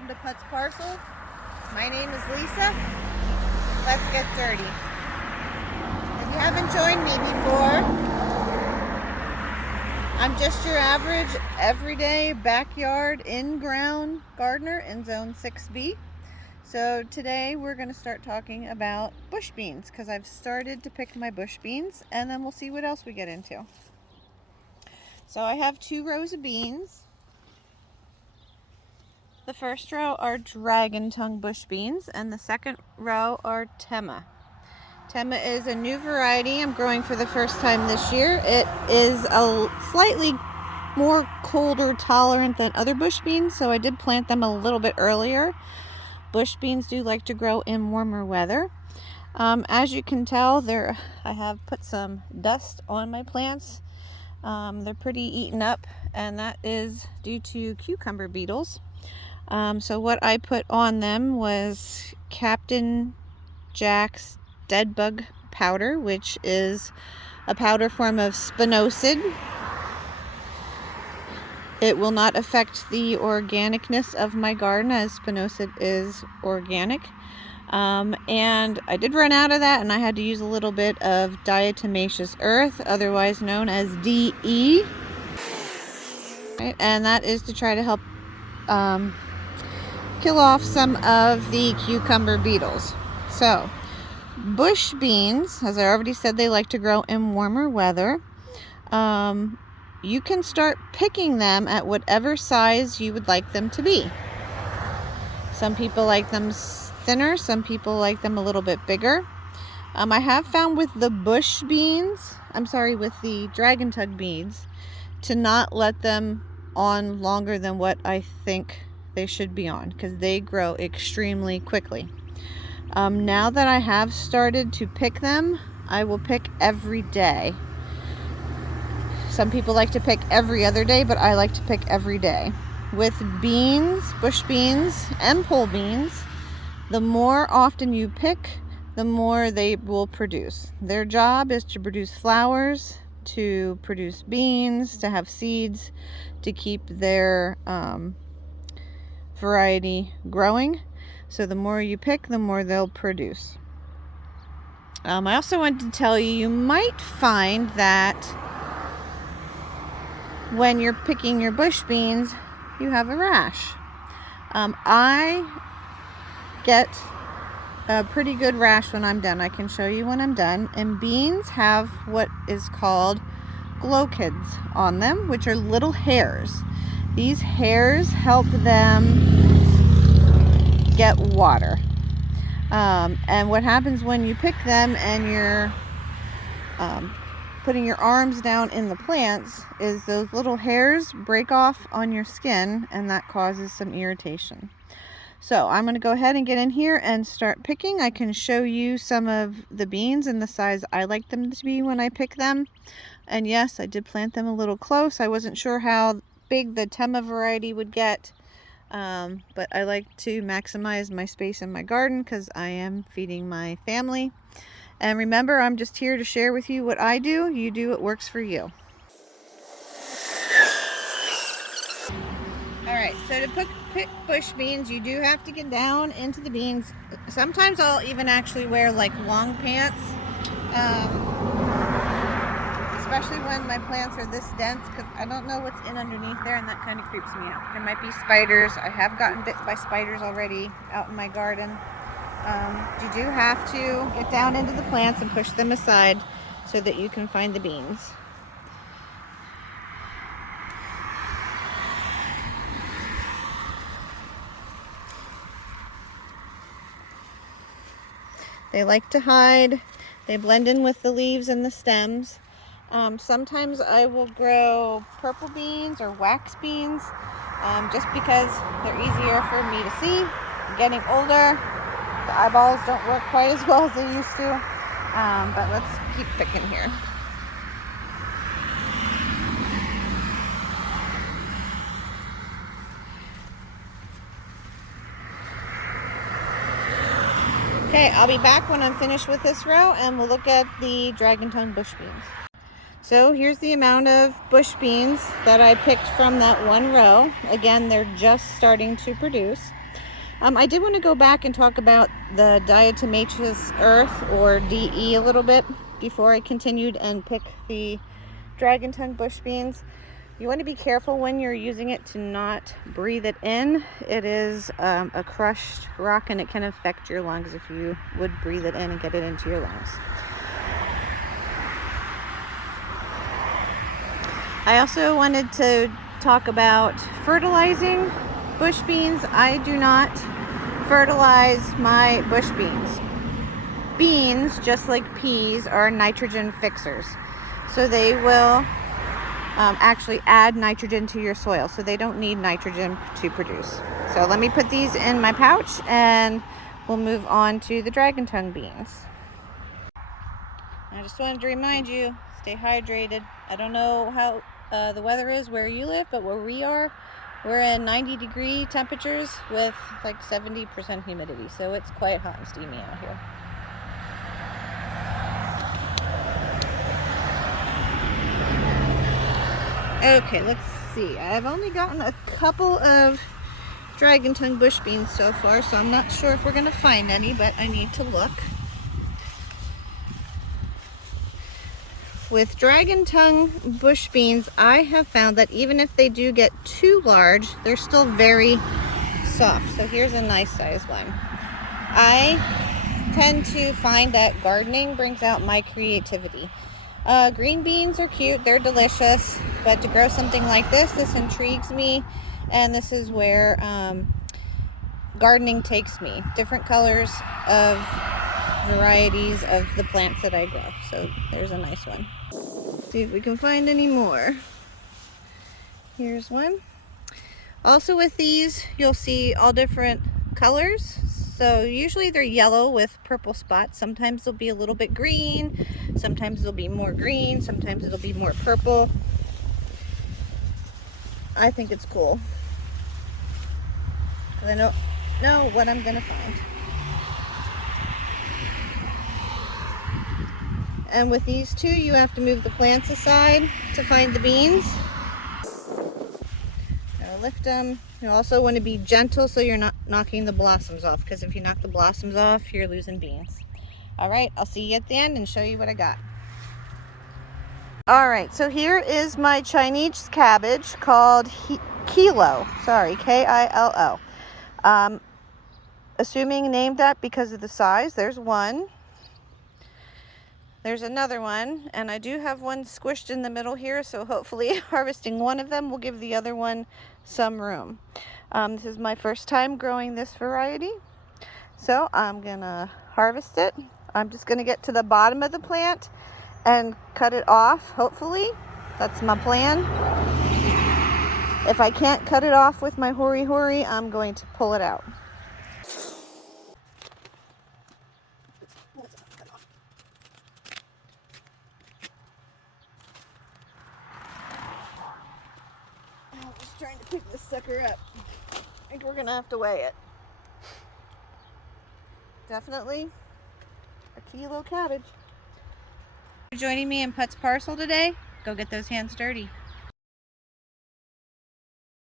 welcome to Put's Parcel. My name is Lisa. Let's get dirty. If you haven't joined me before, I'm just your average, everyday, backyard, in-ground gardener in Zone 6B. So today we're going to start talking about bush beans because I've started to pick my bush beans, and then we'll see what else we get into. So I have 2 rows of beans. The first row are dragon tongue bush beans, and the second row are Tema. Tema is a new variety I'm growing for the first time this year. It is a slightly more colder tolerant than other bush beans, so I did plant them a little bit earlier. Bush beans do like to grow in warmer weather. As you can tell, I have put some dust on my plants. They're pretty eaten up, and that is due to cucumber beetles. So what I put on them was Captain Jack's dead bug powder, which is a powder form of spinosad. It will not affect the organicness of my garden, as spinosad is organic. And I did run out of that, and I had to use a little bit of diatomaceous earth, otherwise known as DE. Right? And that is to try to help kill off some of the cucumber beetles. So, bush beans, as I already said, they like to grow in warmer weather. You can start picking them at whatever size you would like them to be. Some people like them thinner, some people like them a little bit bigger. I have found with the bush beans, with the dragon tongue beans, to not let them on longer than what I think they should be on, because they grow extremely quickly. Now that I have started to pick them, I will pick every day. Some people like to pick every other day, but I like to pick every day. With beans, bush beans, and pole beans, the more often you pick, the more they will produce. Their job is to produce flowers, to produce beans, to have seeds, to keep their variety growing. So the more you pick, the more they'll produce. I also wanted to tell you, you might find that when you're picking your bush beans, you have a rash. I get a pretty good rash when I'm done. I can show you when I'm done. And beans have what is called glochids on them, which are little hairs. These hairs help them get water. And what happens when you pick them and you're putting your arms down in the plants is those little hairs break off on your skin, and that causes some irritation. So I'm going to go ahead and get in here and start picking. I can show you some of the beans and the size I like them to be when I pick them. And yes, I did plant them a little close. I wasn't sure how big the Tema variety would get, but I like to maximize my space in my garden because I am feeding my family. And remember, I'm just here to share with you what I do. You do what works for you. Alright, so to pick bush beans, you do have to get down into the beans. Sometimes I'll even actually wear like long pants, especially when my plants are this dense, because I don't know what's in underneath there, and that kind of creeps me out. There might be spiders. I have gotten bit by spiders already out in my garden. You do have to get down into the plants and push them aside so that you can find the beans. They like to hide. They blend in with the leaves and the stems. Sometimes I will grow purple beans or wax beans just because they're easier for me to see. I'm getting older. The eyeballs don't work quite as well as they used to. But let's keep picking here. Okay, I'll be back when I'm finished with this row, and we'll look at the dragon tongue bush beans. So here's the amount of bush beans that I picked from that one row. Again, they're just starting to produce. I did want to go back and talk about the diatomaceous earth, or DE, a little bit before I continued and pick the dragon tongue bush beans. You want to be careful when you're using it to not breathe it in. It is a crushed rock and it can affect your lungs if you would breathe it in and get it into your lungs. I also wanted to talk about fertilizing bush beans. I do not fertilize my bush beans. Beans, just like peas, are nitrogen fixers. So they will actually add nitrogen to your soil. So they don't need nitrogen to produce. So let me put these in my pouch and we'll move on to the dragon tongue beans. I just wanted to remind you, stay hydrated. I don't know how the weather is where you live, but where we are, we're in 90-degree temperatures with like 70% humidity. So it's quite hot and steamy out here. Okay, let's see. I've only gotten a couple of dragon tongue bush beans so far, so I'm not sure if we're going to find any, but I need to look. With dragon tongue bush beans, I have found that even if they do get too large, they're still very soft. So here's a nice size one. I tend to find that gardening brings out my creativity. Green beans are cute, they're delicious, but to grow something like this intrigues me, and this is where gardening takes me. Different colors of varieties of the plants that I grow. So there's a nice one. See if we can find any more. Here's one. Also with these, you'll see all different colors. So usually they're yellow with purple spots. Sometimes they'll be a little bit green. Sometimes they'll be more green. Sometimes it'll be more purple. I think it's cool, because I know what I'm gonna find. And with these two, you have to move the plants aside to find the beans. Now lift them. You also want to be gentle so you're not knocking the blossoms off, because if you knock the blossoms off, you're losing beans. All right, I'll see you at the end and show you what I got. All right, so here is my Chinese cabbage called Kilo. Sorry, K-I-L-O. Assuming named that because of the size. There's one. There's another one, and I do have one squished in the middle here, so hopefully harvesting one of them will give the other one some room. This is my first time growing this variety, so I'm gonna harvest it. I'm just gonna get to the bottom of the plant and cut it off, hopefully. That's my plan. If I can't cut it off with my hori-hori, I'm going to pull it out. I'm just trying to pick this sucker up. I think we're gonna have to weigh it. Definitely a kilo cabbage. For joining me in Put's Parcel today. Go get those hands dirty.